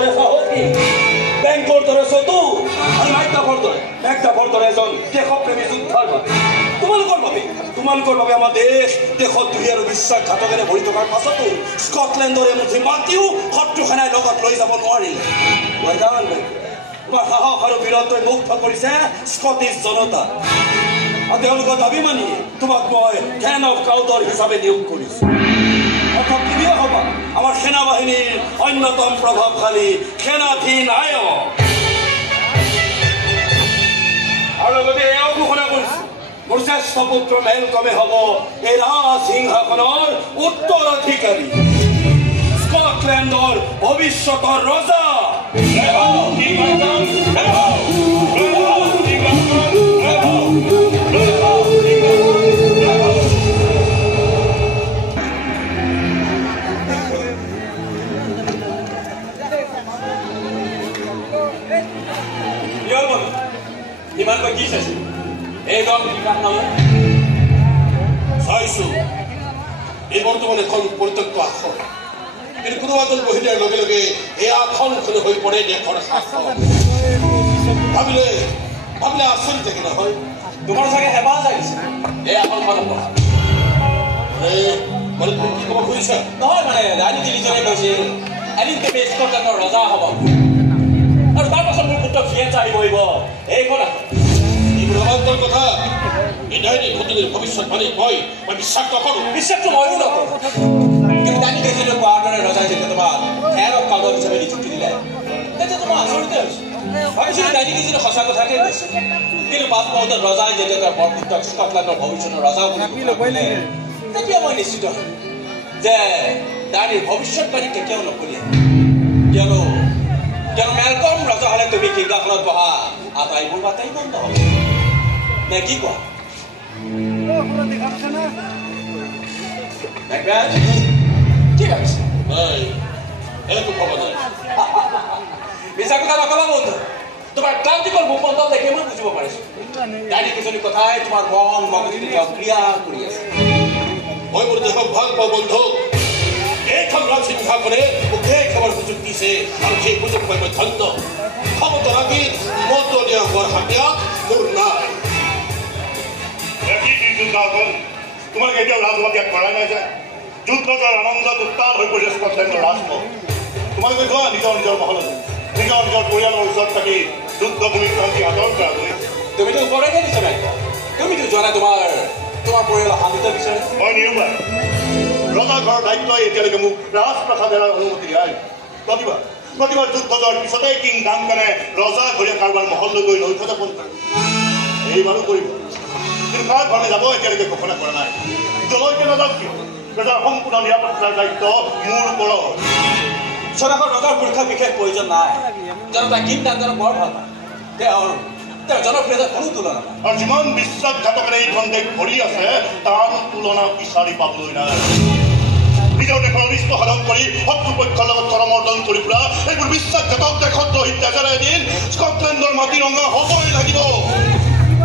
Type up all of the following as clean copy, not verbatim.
দৰে সাহসী বেংকৰ দৰে চতুৰ আৰু মেঘদাভৰ দৰে এজন দেশপ্ৰেমী যোদ্ধাৰ বাবে তোমালোকৰ বাবে আমাৰ দেশ দেশত দুই আৰু বিশ্বাসঘাতকেৰে ভৰি থকাৰ পাছতো স্কটলেণ্ডৰ এমুঠি মাটিও শত্ৰু সেনাই লগত লৈ যাব নোৱাৰিলে তোমাৰ সাহস আৰু বীৰত্বই মুগ্ধ কৰিছে স্কটিছ জনতা আৰু তেওঁলোকৰ দাবী মানি তোমাক মই ফেন অফ ক্ৰাউডৰ হিচাপে নিয়োগ কৰিছো অৰ্থাৎ তুমিও হবা আমাৰ সেনাবাহিনীৰ অন্যতম প্ৰভাৱশালী সেনাধিনায়ক আৰু লগতে এয়াও ঘোষণা কৰিছো মোৰ শ্ৰেষ্ঠ পুত্ৰ মেলকমে হ'ব এই ৰাজসিংহাসনৰ উত্তৰাধিকাৰী স্কটলেণ্ডৰ ভৱিষ্যতৰ ৰজা ইমানকৈ কি চাইছে এইদম চাইছো এই বৰ্তমানে এখন পৰিত্যক্ত আসন কিন্তু কোনো এজন বহি দিয়াৰ লগে লগে এই আসনখন হৈ পৰে দেশৰ শাসন ভাবিলে আচৰিত দেখি নহয় তোমাৰ চাগে হেঁপাহ লাগিছে এই আসনখন মানে তুমি কি ক'ব খুজিছা নহয় মানে ৰাজনীতিজনে কৈছিল এদিন তুমি স্কটলেণ্ডৰ ৰজা হ'ব আৰু তাৰ পাছত মোৰ পুত্ৰ ফিয়েঞ্চ আহি বহিব এইখন আসন ৰমান্তৰ কথা ভৱিষ্যত মানে মই বিশ্বাস নকৰো বিশ্বাসটো ময়ো নকৰো কিন্তু জানি গৈছিলো কোৱাৰ দৰে ৰজাই যেতিয়া তোমাক ফেন অফ ক্ৰাউড হিচাপে নিযুক্তি দিলে তেতিয়া তোমাৰ আচৰিতে হৈছো ভাবিছিলো জানি গৈছিলো সঁচা কথাকে কৈছে কিন্তু পাঁচ মুহূৰ্তত ৰজাই যেতিয়া তেওঁৰ বৰপুত্ৰক স্কটলেণ্ডৰ ভৱিষ্যতৰ ৰজা বুলি তেতিয়া মই নিশ্চিত হলো যে দানীৰ ভৱিষ্যতবাণী কেতিয়াও নকৰিলে কিয়নো মেলকম ৰজা হলে তুমি সিংহাসনত বহা আটাইবোৰ বাটাই বন্ধ হ'ব নে কি কোৱা কি ভাবিছে মিছা কথা নকবা বন্ধু তোমাৰ ক্ৰান্তিকৰ ভূমণ্ডল দেখি মই বুজিব পাৰিছো দানী কিছুমান কথাই তোমাৰ মন মগজুটো ক্ৰিয়া কৰি আছে মই মোৰ দেশক ভাল পাওঁ বন্ধু এইখন ৰাজসিংহাসনে মোক এই খবৰ সুযোগ দিছে আৰু সেই সুযোগ পাই মই ধন্য ক্ষমতা লাগি মত দিয়া হোৱাৰ হাতিয়াত মোৰ নাই তোমাক এতিয়াও ৰাজহুৱা ত্যাগ কৰাই নাই যায় যুদ্ধৰ আনন্দত উত্তাল হৈ পৰিছে স্কটলেণ্ডৰ ৰাজপথ তোমালোকে যোৱা নিজৰ মহললৈ নিজৰ পৰিয়ালৰ ওচৰত থাকি যুদ্ধভূমিত ক্ৰান্তি আদৰ কৰাকৈ তুমিতো ওপৰতে দিছা নাই তুমিতো যোৱা নাই তোমাৰ পৰিয়ালৰ শান্তিত বিচাৰে মই নিৰুপায় ৰজা ঘৰৰ দায়িত্বই এতিয়ালৈকে মোক ৰাজপ্ৰাসাদ এৰাৰ অনুমতি দিয়াই প্ৰতিবাৰ যুদ্ধ যোৱাৰ পিছতে কিং ডাংকানে ৰজা ঘৰীয়া কাৰোবাৰ মহললৈ গৈ নৈশতে ফোন কৰে এইবাৰো কৰিব কিন্তু কাৰ ঘৰলৈ যাব এতিয়ালৈকে ঘোষণা কৰা নাই যলৈকে নাযাওক কিয় ৰজাৰ সম্পূৰ্ণ নিৰাপত্তাৰ দায়িত্ব মোৰ ওপৰত চৰাকৰ ৰজাৰ সুৰক্ষাৰ বিশেষ প্ৰয়োজন নাই জনতা কিং ডাংকানক বৰ ভাল পায় তেওঁৰ জনপ্ৰিয়তাৰ কোনো তুলনা নাই আৰু যিমান বিশ্বাসঘাতকেৰে এইখন দেশ ভৰি আছে তাৰ তুলনা বিচাৰি পাবলৈ নাই নিজৰ দেশৰ অনিষ্ট সাধন কৰি শত্ৰুপক্ষৰ লগত কৰমৰ্দন কৰি ফুৰা এইবোৰ বিশ্বাসঘাতক দেশত দ্ৰোহিত্যাচাৰে এদিন স্কটলেণ্ডৰ মাটি ৰঙা হ'বই লাগিব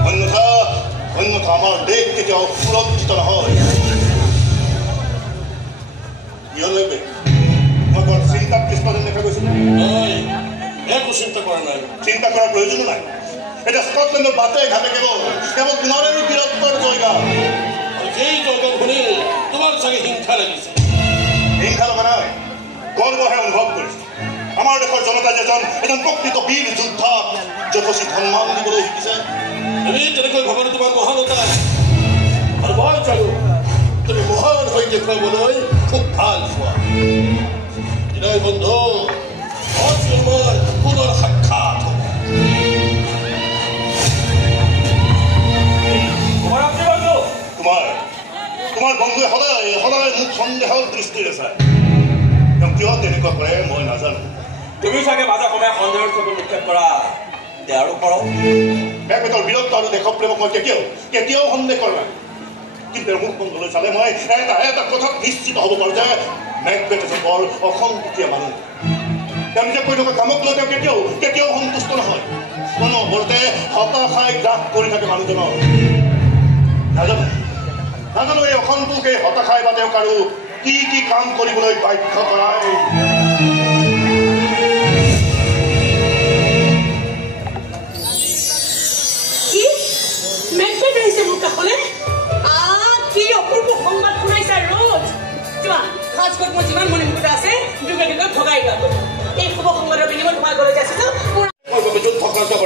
অন্যথা আমাৰ দেশ কেতিয়াও সুৰক্ষিত নহয় ইয়ালৈকে মই বৰ চিন্তাত কৃষ্ণ যেন দেখা গৈছো একো চিন্তা কৰা নাই চিন্তা কৰাৰ প্ৰয়োজনো নাই এটা স্কটলেণ্ডৰ বাটে ঘাটে কেৱল তোমাৰেও বীৰত্বৰ জয়গা সেই জয়গা শুনি তোমাৰ চাগে হিংসা লাগিছে হিংসা লগা নাই গৰ্বহে অনুভৱ কৰিছে আমাৰ দেশৰ জনতা এজন প্ৰকৃত বীৰ যোদ্ধা যথোচিত সন্মান দিবলৈ শিকিছে আমি তেনেকৈ ভবানো তোমাৰ মহানতা আৰু মই জানো তুমি মহান হৈ দেখুৱাবলৈ খুব ভাল পোৱা বিনয় বন্ধু মোৰ পুনৰ সাক্ষাৎ তোমাৰ বন্ধুৱে সদায় মোক সন্দেহৰ দৃষ্টিৰে চায় কিয় তেনেকুৱা কৰে মই নাজানো তুমি চাগে মাজে সময়ে সন্দেহৰ চকু নিক্ষেপ কৰা দেহৰ ওপৰত মেঘবেতৰ বীৰত্ব আৰু দেশপ্ৰেমক মই কেতিয়াও সন্দেহ কৰা নাই কিন্তু মোক বন্ধুলৈ চালে মই এটা কথাত নিশ্চিত হ'ব পাৰোঁ যে মেঘবেত এজন বৰ অসন্তুষ্টীয়া মানুহ তেওঁ নিজে কৰি থকা কামক লৈ তেওঁ কেতিয়াও সন্তুষ্ট নহয় অনবৰতে হতাশাই গ্ৰাস কৰি থাকে মানুহজনৰ নাজানো এই অসন্তোষ এই হতাশাই বা তেওঁক আৰু কি কাম কৰিবলৈ বাধ্য কৰায়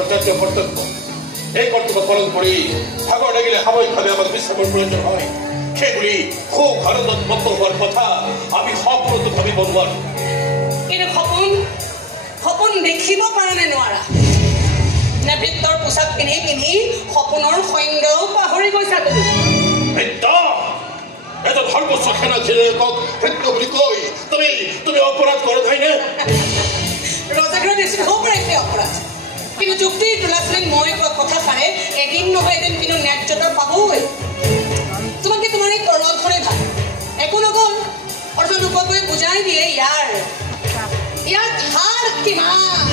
আচাৰ্য কৰ্তব্য এই কৰ্তব্য পালন কৰি ভাগৰ লাগিলে সাময়িকভাৱে আমাক বিশ্ৰামৰ প্ৰয়োজন হয় সেইবুলি সুখ আনন্দত মত্ত হোৱাৰ কথা আমি সকলোতো ভাবিব নোৱাৰো কিন্তু সপোন দেখিব পাৰা নে নোৱাৰা নে ভিতৰ পোছাক পিন্ধি পিন্ধি সপোনৰ সংজ্ঞাও পাহৰি গৈছা তুমি এজন সৰ্বোচ্চ সেনাধ্যক্ষক ভৃত্য বুলি কৈ তুমি অপৰাধ কৰা নাইনে ৰজাগৰ নিশ্চিত হ'ব পাৰে সেই অপৰাধ কিন্তু যুক্তিৰ তোলাচলীক মই কোৱা কথাষাৰে এদিন নহয় এদিন কিন্তু ন্যায্যতা পাবই তোমাকে তোমাৰ এই কৰ্মখনে ভাল একো নকল অৰ্থ নোকোৱাকৈ বুজাই দিয়ে ইয়াৰ ধাৰ কিমান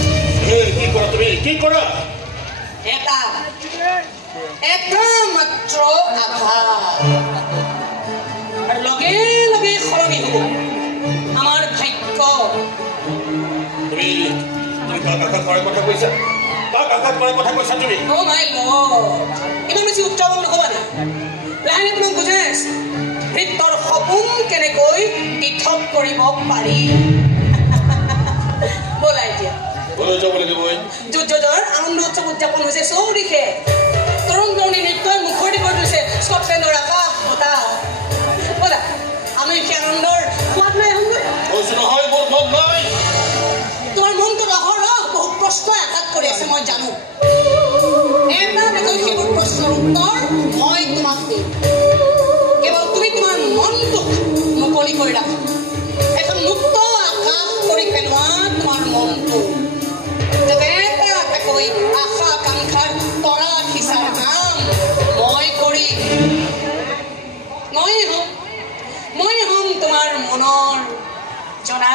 কি কৰা তুমি কি কৰা এটা মাত্ৰ আঘাত আৰু লগে লগে সলনি হ'ব আমাৰ ভাগ্য তুমি কাক আঘাত কৰাৰ কথা কৈছা কাক আঘাত কৰাৰ কথা কৈছা তুমি ইমান বেছি উত্তাৱল নহ'বা নে লাহে তোমাক বুজাই আছো ভিতৰ সপোন কেনেকৈ পৃথক কৰিব পাৰি ব'লা এতিয়া যাব লাগিব যুদ্ধৰ আনন্দ উৎসৱ উদযাপন হৈছে চৌদিশে তৰুণ তৰুণী নৃত্যই মুখৰি কৰি তুলিছে স্কটলেণ্ডৰ আকাশ বতাহ ব'লা আমি সেই আনন্দৰ সোৱাদ লৈ আহোঁগৈ নহয় মোৰ মন নাই তোমাৰ মনটো অহৰহ বহুত প্ৰশ্নই আঘাত কৰি আছে মই জানো এটা দেখোন সেইবোৰ প্ৰশ্নৰ উত্তৰ মই তোমাক দিম কেৱল তুমি তোমাৰ মনটোক মুকলি কৰি ৰাখা এখন মুক্ত আকাশ কৰি পেলোৱা তোমাৰ মনটো যাতে এটা এটাকৈ আশা আকাংক্ষাৰ তৰা সিঁচাৰ কাম মই কৰি মই হ'ম তোমাৰ মনৰ জনা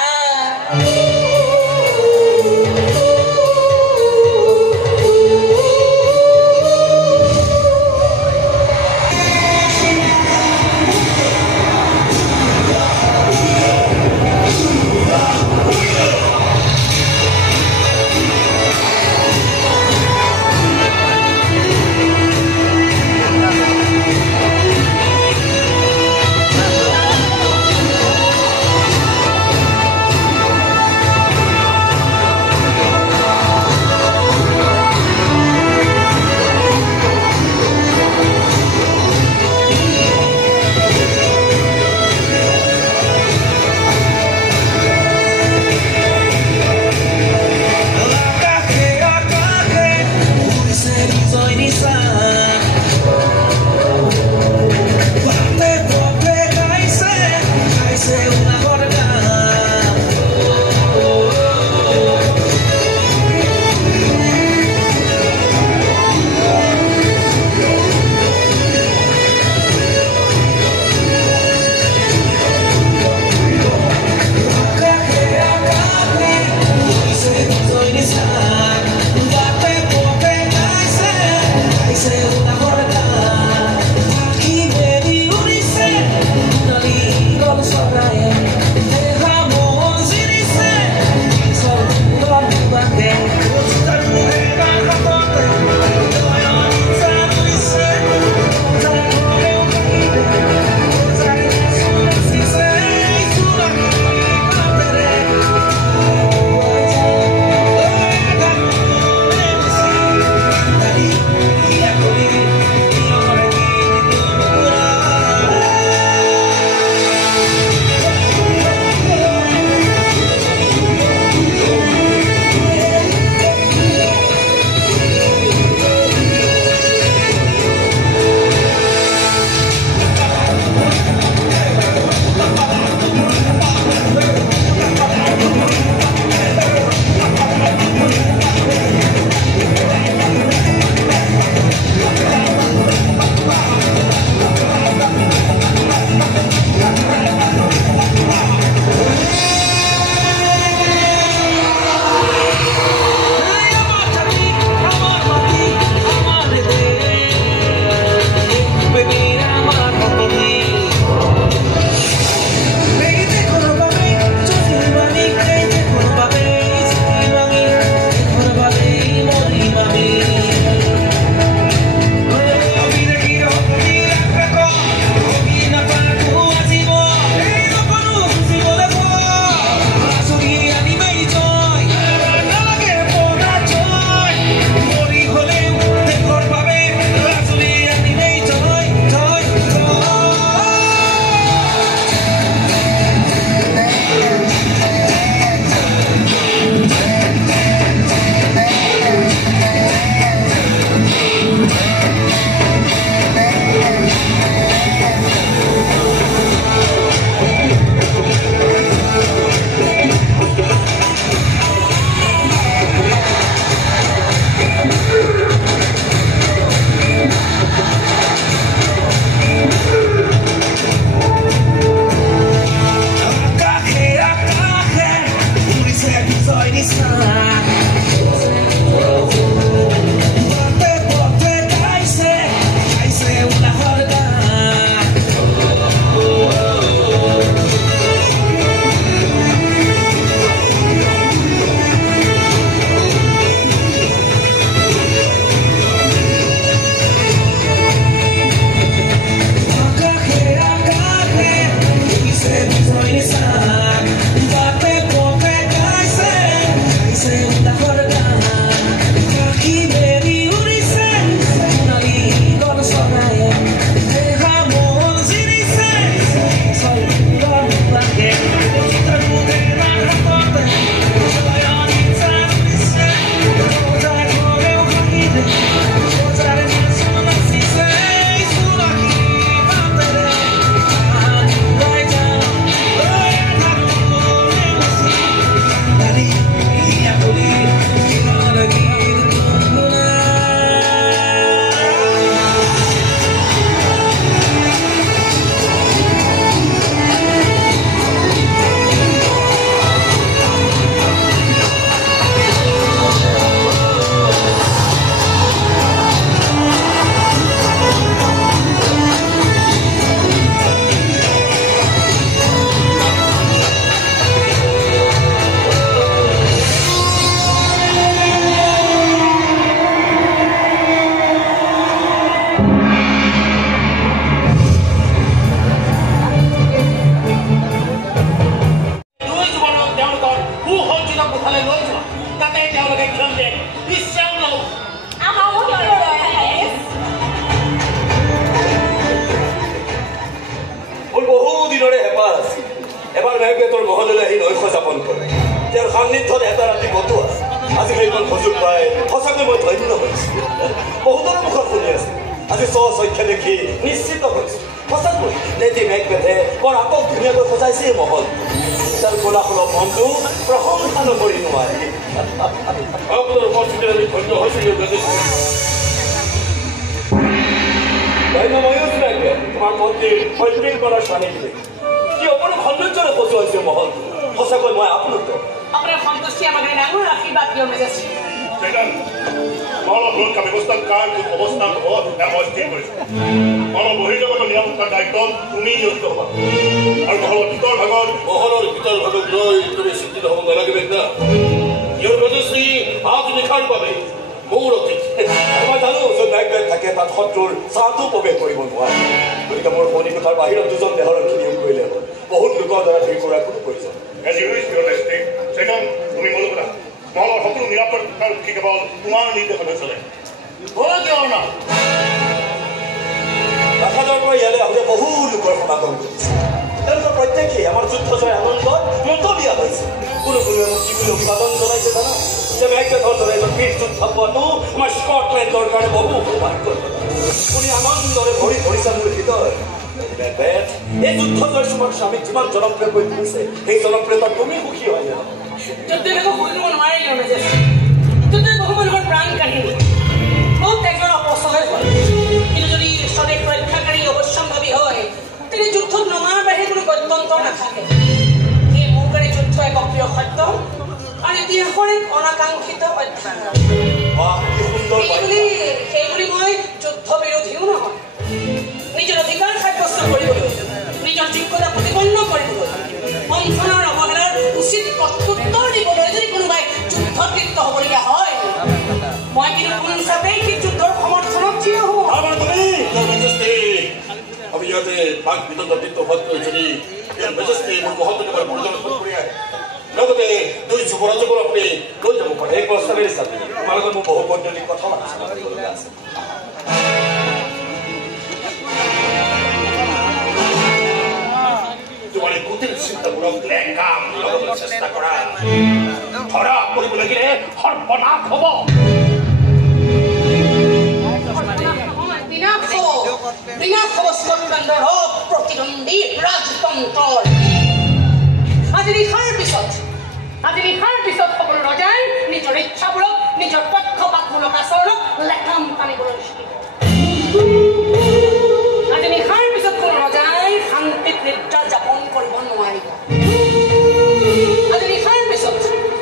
আজি নিশাৰ পিছত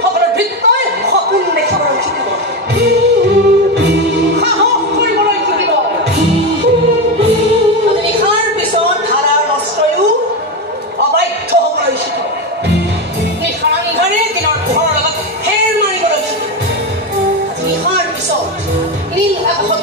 সকলৰ ভিতৰত এদিন এটা কথা